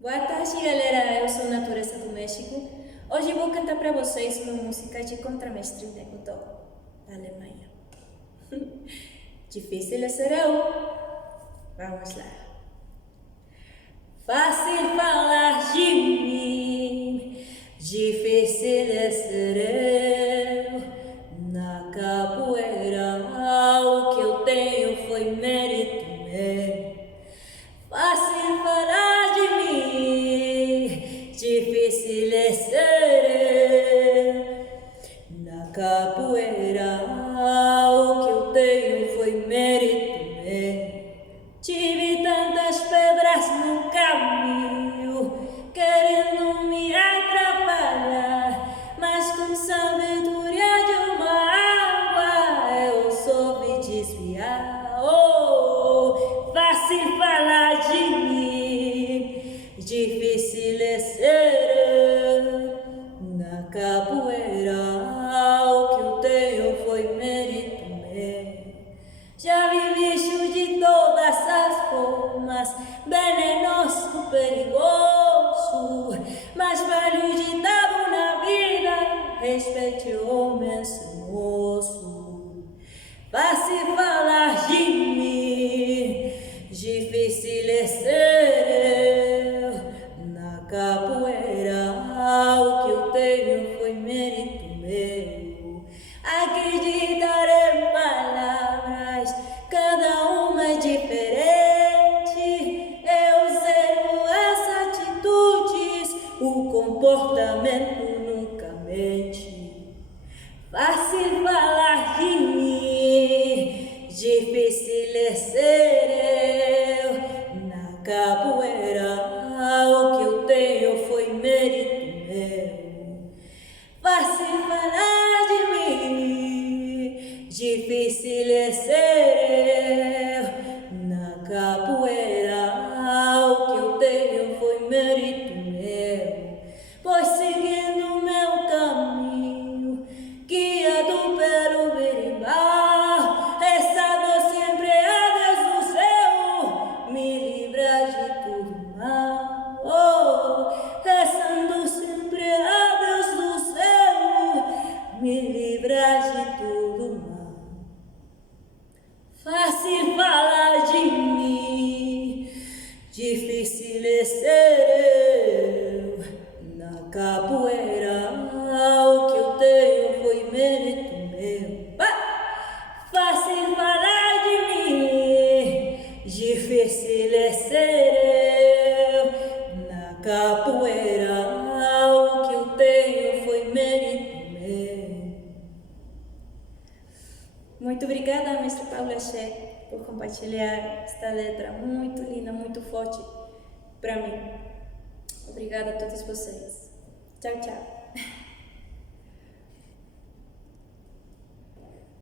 Boa tarde, galera. Eu sou Natureza do México. Hoje vou cantar para vocês uma música de contramestre de Godot, da Alemanha. Difícil será. Vamos lá. Fácil falar de mim, difícil será. Na capoeira, o que eu tenho foi mérito meu. Fácil falar de mim, difícil ser. Na capoeira, o que eu tenho foi mérito meu. Tive tantas pedras no caminho, querendo me atrapalhar, mas com sabedoria de uma água eu soube desviar. Oh, fácil falar de mim, difícil ser. Na capoeira, o que eu tenho foi mérito meu. Já vi bicho de todas as formas, venenoso, perigoso, mas vale o ditado na vida, respeite o homem moço. Fácil falar de mim, difícil ser. Na capoeira, o que eu tenho foi mérito meu. Acreditar em palavras, cada uma é diferente. Eu zelo as atitudes, o comportamento nunca mente. Fácil falar de mim, difícil ser eu. Na capoeira, o que eu tenho foi mérito meu. Fácil falar de mim, difícil ser eu. Na capoeira, o que eu tenho foi mérito meu. Pois seguindo meu caminho, guiado pelo berimbau, rezando sempre a Deus do céu, me livra de tudo mal. Oh, rezando sempre a Deus do céu, me livra de tudo mal. Fácil falar de mim, difícil ser eu. Na capoeira, o que eu tenho foi mérito meu. Fácil falar de mim, difícil ser eu. Na capoeira, o que eu tenho foi mérito meu. Muito obrigada, mestre Paulo Axé, por compartilhar esta letra muito linda, muito forte para mim. Obrigada a todos vocês. Tchau, tchau.